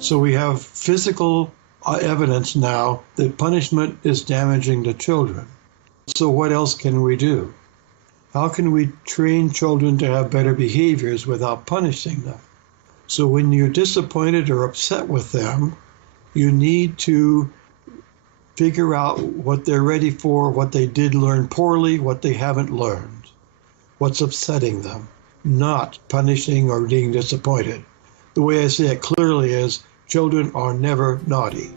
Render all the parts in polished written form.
So we have physical evidence now that punishment is damaging to children. So what else can we do? How can we train children to have better behaviors without punishing them? So when you're disappointed or upset with them, you need to figure out what they're ready for, what they did learn poorly, what they haven't learned, what's upsetting them, not punishing or being disappointed. The way I say it clearly is children are never naughty.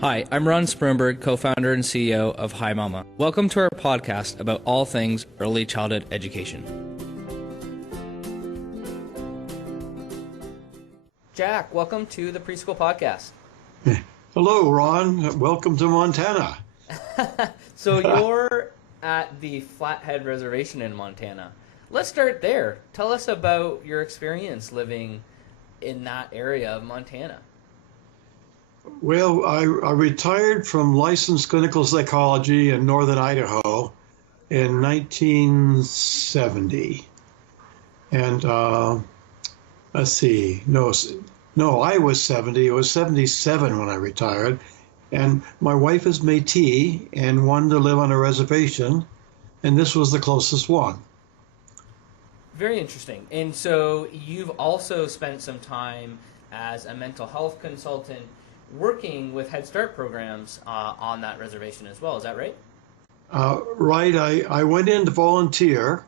Hi, I'm Ron Sprinberg, co-founder and CEO of Hi Mama. Welcome to our podcast about all things early childhood education. Jack, welcome to the Preschool podcast. Hello, Ron. Welcome to Montana. So you're at the Flathead Reservation in Montana. Let's start there. Tell us about your experience living in that area of Montana. Well, I retired from licensed clinical psychology in northern Idaho in 1970. And let's see, no, I was 70. It was 77 when I retired. And my wife is Métis and wanted to live on a reservation, and this was the closest one. Very interesting. And so you've also spent some time as a mental health consultant working with Head Start programs on that reservation as well. Is that right? Right. I went in to volunteer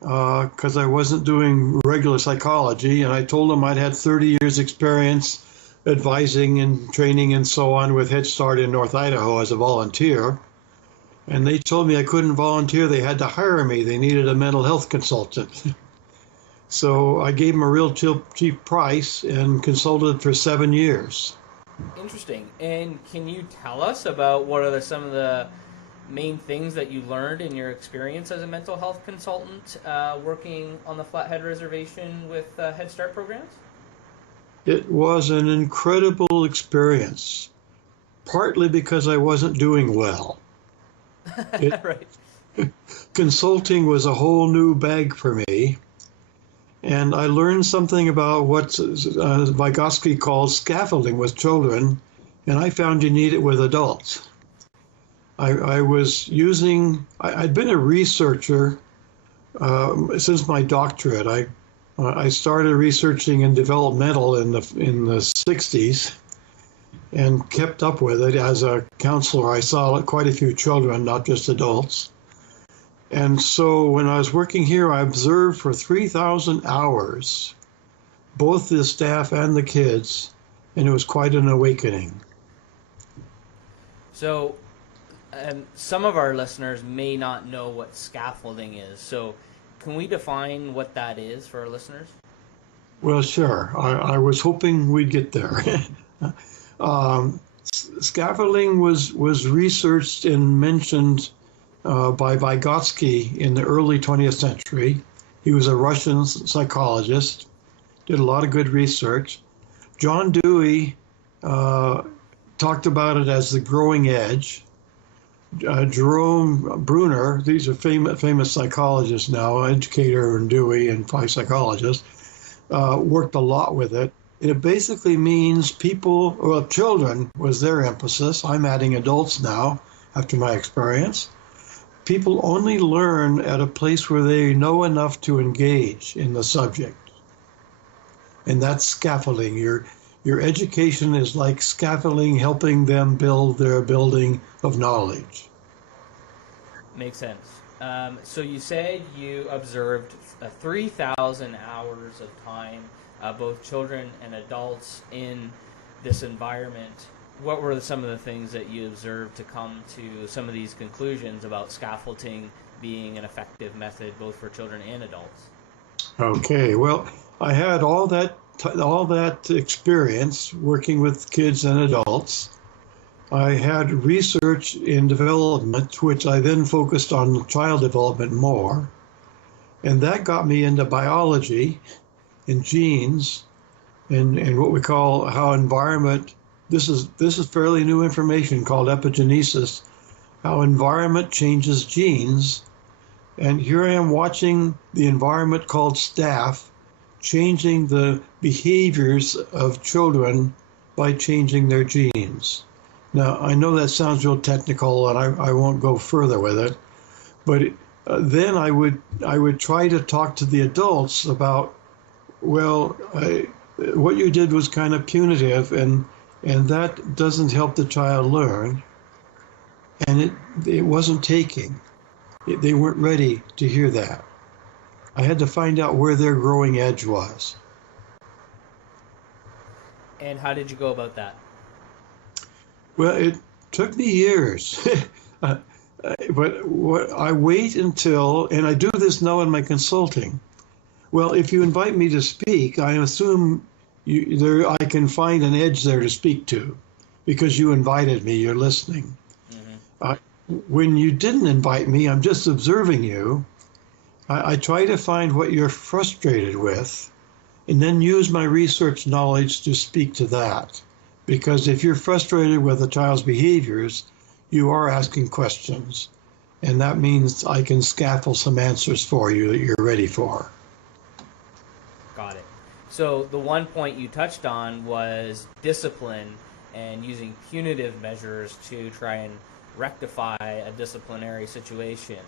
because I wasn't doing regular psychology, and I told them I'd had 30 years experience advising and training and so on with Head Start in North Idaho as a volunteer. And they told me I couldn't volunteer. They had to hire me. They needed a mental health consultant. So I gave them a real cheap price and consulted for 7 years. Interesting. And can you tell us about what are some of the main things that you learned in your experience as a mental health consultant working on the Flathead Reservation with Head Start programs? It was an incredible experience, partly because I wasn't doing well. Right. Consulting was a whole new bag for me, and I learned something about what Vygotsky calls scaffolding with children, and I found you need it with adults. I'd been a researcher since my doctorate. I started researching in developmental in the 60s and kept up with it as a counselor. I saw quite a few children, not just adults. And so when I was working here, I observed for 3,000 hours, both the staff and the kids, and it was quite an awakening. So some of our listeners may not know what scaffolding is. So can we define what that is for our listeners? Well, sure. I was hoping we'd get there. Scaffolding was researched and mentioned by Vygotsky in the early 20th century. He was a Russian psychologist, did a lot of good research. John Dewey talked about it as the growing edge. Jerome Bruner, these are famous psychologists now, educator and Dewey and probably psychologist, worked a lot with it. It basically means children was their emphasis. I'm adding adults now after my experience. People only learn at a place where they know enough to engage in the subject. And that's scaffolding. Your education is like scaffolding, helping them build their building of knowledge. Makes sense. So you said you observed 3,000 hours of time, both children and adults in this environment. What were some of the things that you observed to come to some of these conclusions about scaffolding being an effective method both for children and adults? Okay, well, I had all that experience working with kids and adults. I had research in development, which I then focused on child development more. And that got me into biology and genes and what we call how environment, this is fairly new information called epigenesis, how environment changes genes. And here I am watching the environment called staph changing the behaviors of children by changing their genes. Now, I know that sounds real technical, and I won't go further with it, but then I would try to talk to the adults about, well, what you did was kind of punitive, and that doesn't help the child learn, and it wasn't taking. They weren't ready to hear that. I had to find out where their growing edge was. And how did you go about that? Well, it took me years. But I wait until, and I do this now in my consulting. Well, if you invite me to speak, I assume I can find an edge there to speak to, because you invited me, you're listening. When you didn't invite me, I'm just observing you. I try to find what you're frustrated with, and then use my research knowledge to speak to that. Because if you're frustrated with a child's behaviors, you are asking questions, and that means I can scaffold some answers for you that you're ready for. Got it. So the one point you touched on was discipline and using punitive measures to try and rectify a disciplinary situation.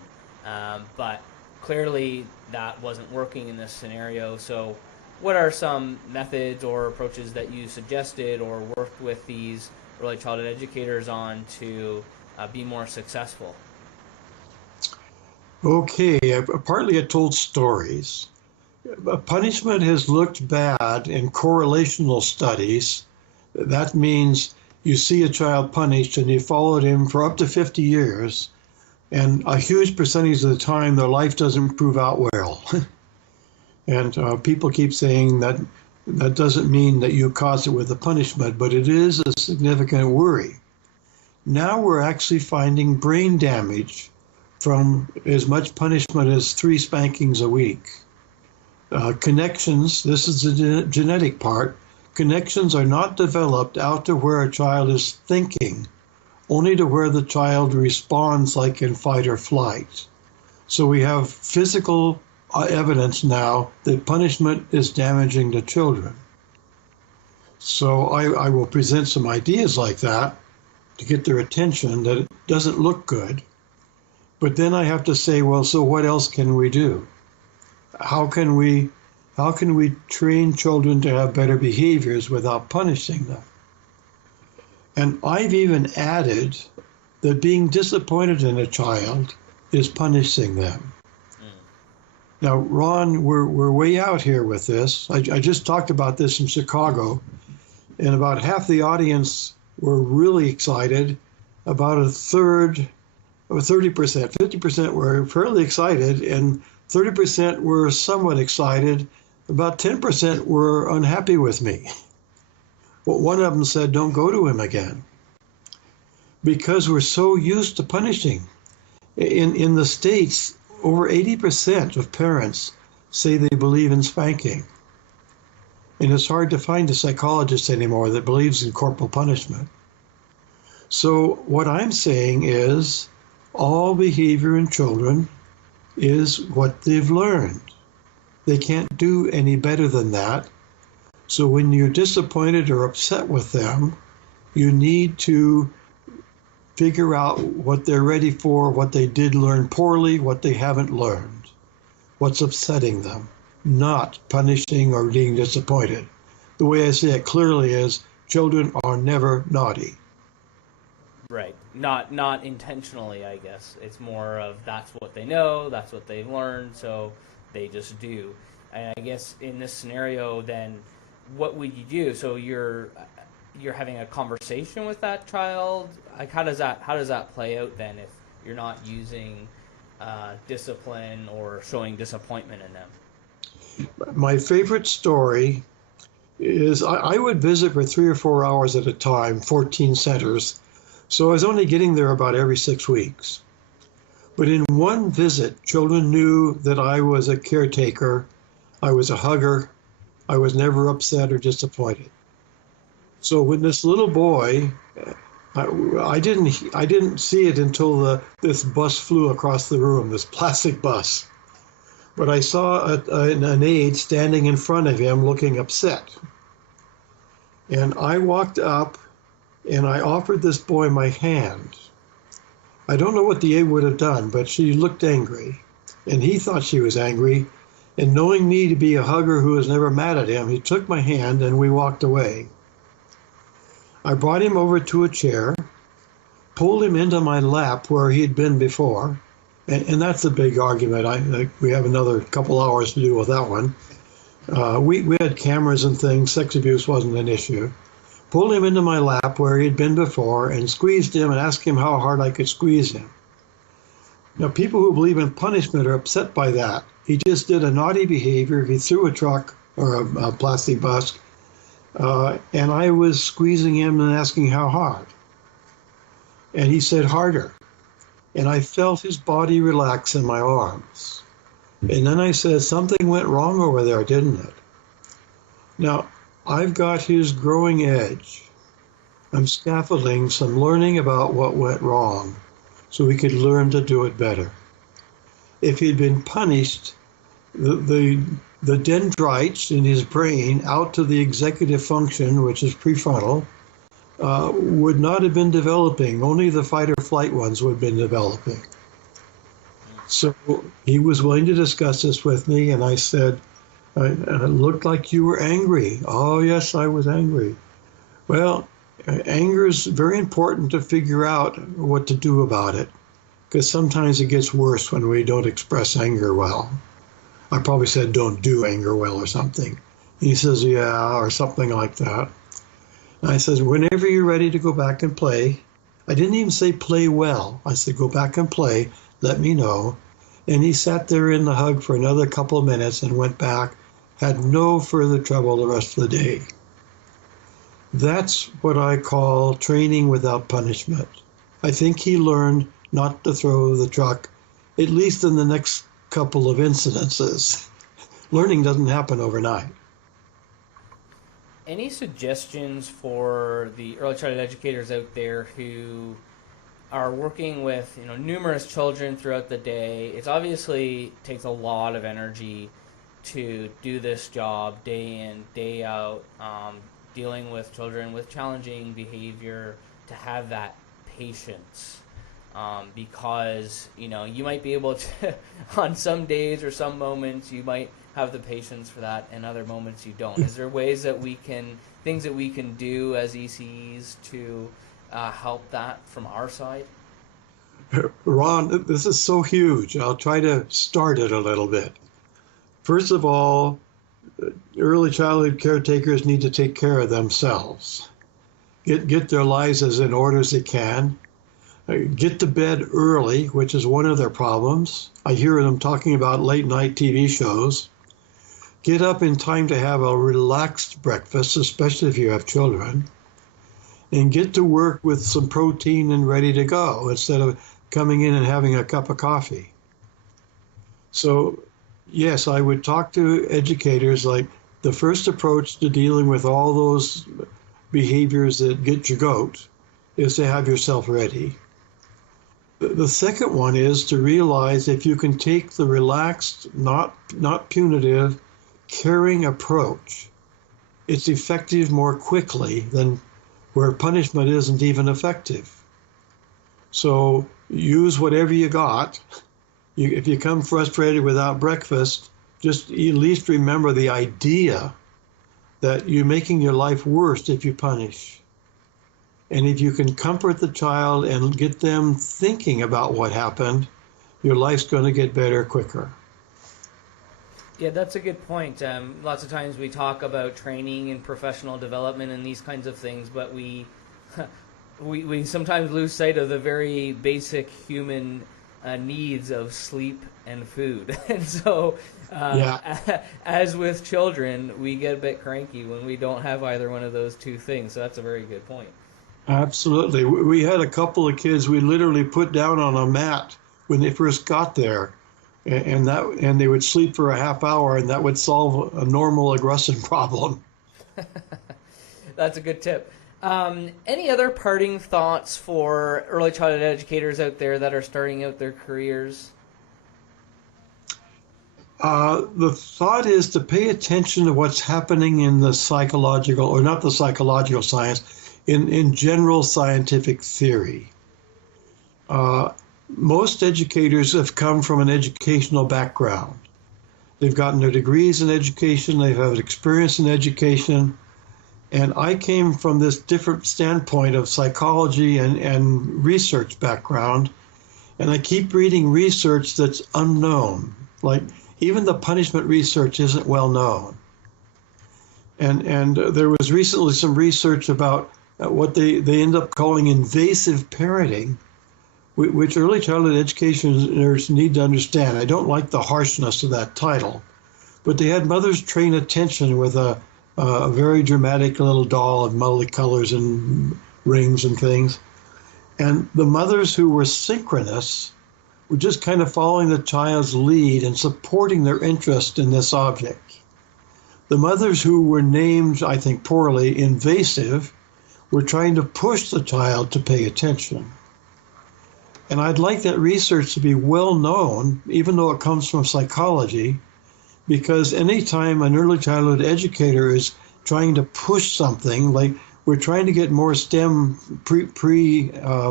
But clearly that wasn't working in this scenario. So what are some methods or approaches that you suggested or worked with these early childhood educators on to be more successful? Okay, partly I told stories. Punishment has looked bad in correlational studies. That means you see a child punished and you followed him for up to 50 years, and a huge percentage of the time their life doesn't prove out well. And people keep saying that doesn't mean that you caused it with a punishment, but it is a significant worry. Now we're actually finding brain damage from as much punishment as 3 spankings a week. Connections, this is the genetic part, connections are not developed out to where a child is thinking, only to where the child responds like in fight or flight. So we have physical evidence now that punishment is damaging to children. So I will present some ideas like that to get their attention that it doesn't look good. But then I have to say, well, so what else can we do? How can we train children to have better behaviors without punishing them? And I've even added that being disappointed in a child is punishing them. Now, Ron, we're way out here with this. I just talked about this in Chicago, and about half the audience were really excited. About a third, or 30%, 50% were fairly excited, and 30% were somewhat excited. About 10% were unhappy with me. Well, one of them said, don't go to him again. Because we're so used to punishing. In the States, over 80% of parents say they believe in spanking. And it's hard to find a psychologist anymore that believes in corporal punishment. So what I'm saying is all behavior in children is what they've learned. They can't do any better than that. So when you're disappointed or upset with them, you need to figure out what they're ready for, what they did learn poorly, what they haven't learned, what's upsetting them, not punishing or being disappointed. The way I say it clearly is children are never naughty. Right. Not intentionally, I guess. It's more of that's what they know, that's what they've learned, so they just do. And I guess in this scenario, then, what would you do? So you're having a conversation with that child. Like, how does that play out then if you're not using discipline or showing disappointment in them? My favorite story is I would visit for 3 or 4 hours at a time, 14 centers. So I was only getting there about every 6 weeks. But in one visit, children knew that I was a caretaker, I was a hugger, I was never upset or disappointed. So when this little boy, I didn't see it until this bus flew across the room, this plastic bus. but I saw an aide standing in front of him looking upset. And I walked up and I offered this boy my hand. I don't know what the aide would have done, but she looked angry. And he thought she was angry. And knowing me to be a hugger who was never mad at him, he took my hand and we walked away. I brought him over to a chair, pulled him into my lap where he'd been before. And that's a big argument. We have another couple hours to deal with that one. We had cameras and things. Sex abuse wasn't an issue. Pulled him into my lap where he'd been before and squeezed him and asked him how hard I could squeeze him. Now, people who believe in punishment are upset by that. He just did a naughty behavior. He threw a truck or a plastic bus, and I was squeezing him and asking how hard. And he said harder. And I felt his body relax in my arms. And then I said, something went wrong over there, didn't it? Now, I've got his growing edge. I'm scaffolding some learning about what went wrong so we could learn to do it better. If he'd been punished, the dendrites in his brain out to the executive function, which is prefrontal, would not have been developing. Only the fight or flight ones would have been developing. So he was willing to discuss this with me, and I said, it looked like you were angry. Oh, yes, I was angry. Well, anger is very important to figure out what to do about it, because sometimes it gets worse when we don't express anger well. I probably said, don't do anger well or something. He says, yeah, or something like that. And I said, whenever you're ready to go back and play, I didn't even say play well. I said, go back and play, let me know. And he sat there in the hug for another couple of minutes and went back, had no further trouble the rest of the day. That's what I call training without punishment. I think he learned not to throw the truck, at least in the next couple of incidences. Learning doesn't happen overnight. Any suggestions for the early childhood educators out there who are working with numerous children throughout the day? It obviously takes a lot of energy to do this job day in, day out, dealing with children with challenging behavior, to have that patience. Because you might be able to on some days or some moments you might have the patience for that, and other moments you don't. Is there things that we can do as ECEs to help that from our side? Ron, this is so huge. I'll try to start it a little bit. First of all, early childhood caretakers need to take care of themselves. Get their lives as in order as they can. Get to bed early, which is one of their problems. I hear them talking about late night TV shows. Get up in time to have a relaxed breakfast, especially if you have children. And get to work with some protein and ready to go instead of coming in and having a cup of coffee. So, yes, I would talk to educators like the first approach to dealing with all those behaviors that get your goat is to have yourself ready. The second one is to realize if you can take the relaxed, not punitive, caring approach, it's effective more quickly than where punishment isn't even effective. So use whatever you got. If you come frustrated without breakfast, just at least remember the idea that you're making your life worse if you punish. And if you can comfort the child and get them thinking about what happened, your life's going to get better quicker. Yeah, that's a good point. Lots of times we talk about training and professional development and these kinds of things, but we sometimes lose sight of the very basic human needs of sleep and food. And so, as with children, we get a bit cranky when we don't have either one of those two things. So that's a very good point. Absolutely. We had a couple of kids we literally put down on a mat when they first got there, and they would sleep for a half hour, and that would solve a normal aggression problem. That's a good tip. Any other parting thoughts for early childhood educators out there that are starting out their careers? The thought is to pay attention to what's happening in the psychological, or not the psychological science, in general scientific theory. Most educators have come from an educational background. They've gotten their degrees in education, they've had experience in education, and I came from this different standpoint of psychology and research background, and I keep reading research that's unknown. Like, even the punishment research isn't well known. And there was recently some research about what they end up calling invasive parenting, which early childhood educators need to understand. I don't like the harshness of that title, but they had mothers train attention with a very dramatic little doll of multicolors and rings and things. And the mothers who were synchronous were just kind of following the child's lead and supporting their interest in this object. The mothers who were named, I think poorly, invasive, were trying to push the child to pay attention. And I'd like that research to be well known, even though it comes from psychology, because anytime an early childhood educator is trying to push something, like we're trying to get more STEM,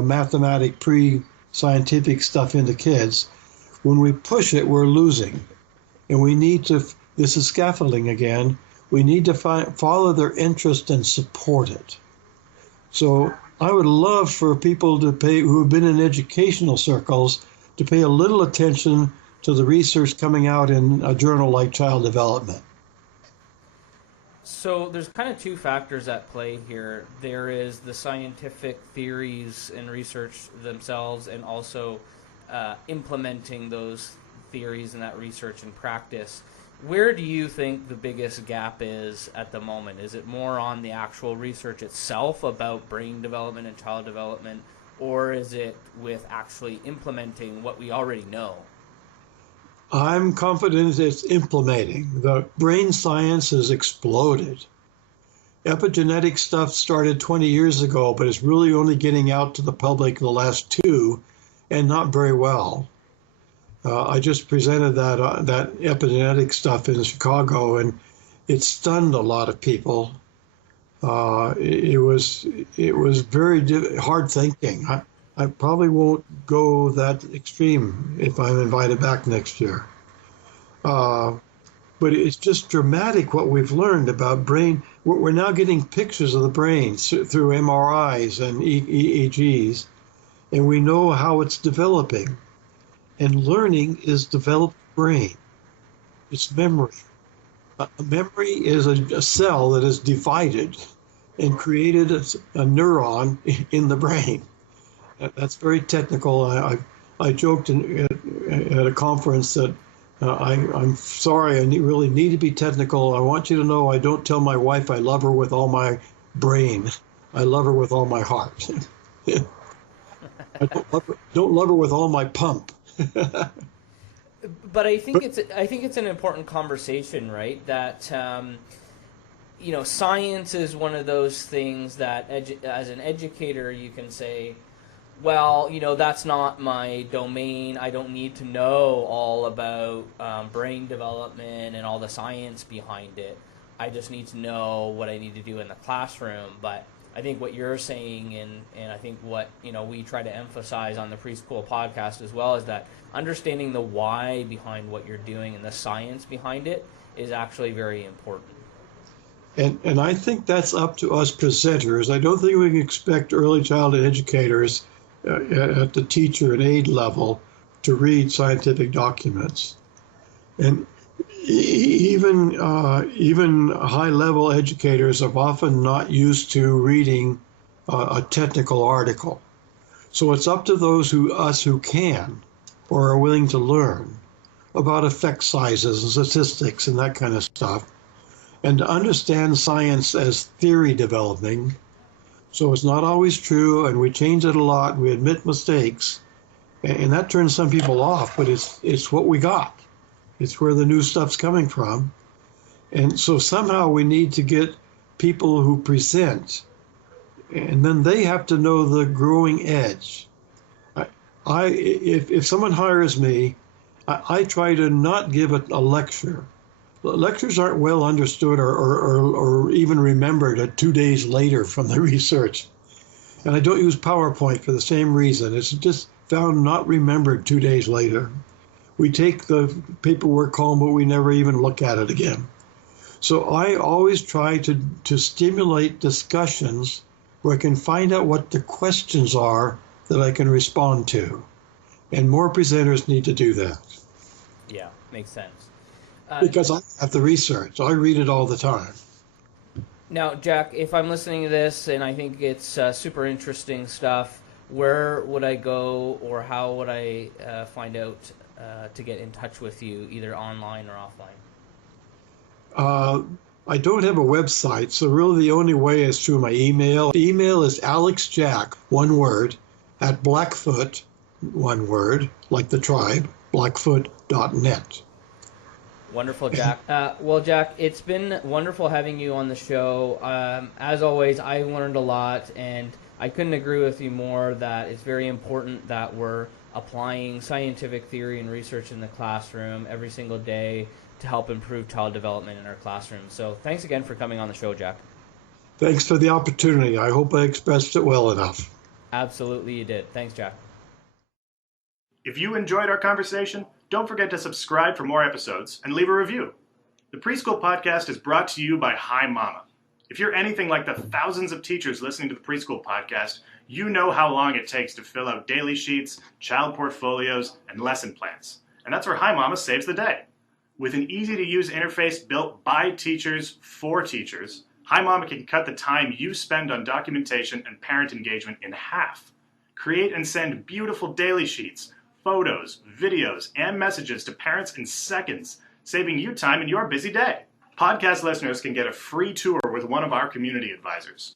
mathematic, pre-scientific stuff into kids, when we push it, we're losing. And we need to, this is scaffolding again, we need to follow their interest and support it. So I would love for people to pay, who have been in educational circles, to pay a little attention to the research coming out in a journal like Child Development. So there's kind of two factors at play here. There is the scientific theories and research themselves, and also implementing those theories and that research in practice. Where do you think the biggest gap is at the moment? Is it more on the actual research itself about brain development and child development, or is it with actually implementing what we already know? I'm confident it's implementing. The brain science has exploded. Epigenetic stuff started 20 years ago, but it's really only getting out to the public the last 2, and not very well. I just presented that epigenetic stuff in Chicago, and it stunned a lot of people. It was very hard thinking. I probably won't go that extreme if I'm invited back next year. But it's just dramatic what we've learned about brain. We're now getting pictures of the brain through MRIs and EEGs, and we know how it's developing. And learning is developed brain. It's memory. Memory is a cell that is divided and created a neuron in the brain. That's very technical. I joked at a conference that I'm sorry, I really need to be technical. I want you to know I don't tell my wife I love her with all my brain. I love her with all my heart. I don't love her with all my pump. But I think it's an important conversation, right? That science is one of those things that as an educator you can say, well, that's not my domain. I don't need to know all about brain development and all the science behind it. I just need to know what I need to do in the classroom. But I think what you're saying, and I think what we try to emphasize on the Preschool podcast as well, is that understanding the why behind what you're doing and the science behind it is actually very important. And I think that's up to us presenters. I don't think we can expect early childhood educators at the teacher and aide level to read scientific documents. And even high-level educators are often not used to reading a technical article. So it's up to those who can or are willing to learn about effect sizes and statistics and that kind of stuff, and to understand science as theory developing. So it's not always true, and we change it a lot. We admit mistakes, and that turns some people off. But it's what we got. It's where the new stuff's coming from. And so somehow we need to get people who present, and then they have to know the growing edge. If someone hires me, I try to not give it a lecture. Lectures aren't well understood or even remembered 2 days later from the research. And I don't use PowerPoint for the same reason. It's just found not remembered 2 days later. We take the paperwork home, but we never even look at it again. So I always try to stimulate discussions where I can find out what the questions are that I can respond to. And more presenters need to do that. Yeah, makes sense. Because I have the research. I read it all the time. Now, Jack, if I'm listening to this and I think it's super interesting stuff, where would I go or how would I find out to get in touch with you, either online or offline? I don't have a website, so really the only way is through my email. The email is alexjack, one word, at Blackfoot, one word, like the tribe, blackfoot.net. Wonderful, Jack. Well, Jack, it's been wonderful having you on the show. As always, I learned a lot, and I couldn't agree with you more that it's very important that we're applying scientific theory and research in the classroom every single day to help improve child development in our classroom. So thanks again for coming on the show, Jack. Thanks for the opportunity. I hope I expressed it well enough. Absolutely you did. Thanks, Jack. If you enjoyed our conversation, don't forget to subscribe for more episodes and leave a review. The Preschool Podcast is brought to you by Hi Mama. If you're anything like the thousands of teachers listening to the Preschool Podcast, you know how long it takes to fill out daily sheets, child portfolios, and lesson plans. And that's where Hi Mama saves the day. With an easy-to-use interface built by teachers for teachers, Hi Mama can cut the time you spend on documentation and parent engagement in half. Create and send beautiful daily sheets, photos, videos, and messages to parents in seconds, saving you time in your busy day. Podcast listeners can get a free tour with one of our community advisors.